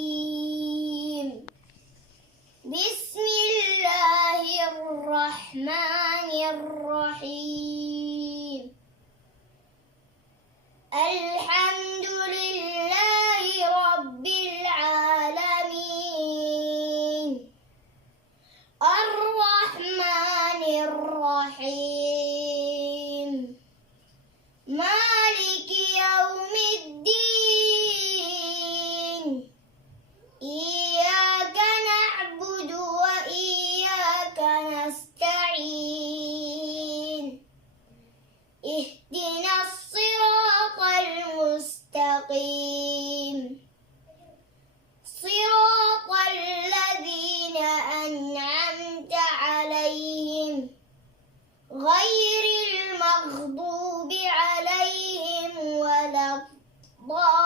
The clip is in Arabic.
الرجيم بسم الله الرحمن الرحيم الحمد لله رب العالمين الرحمن الرحيم مالك يوم الدين إياك نعبد وإياك نستعين اهدنا الصراط المستقيم صراط الذين أنعمت عليهم غير المغضوب عليهم ولا الضالين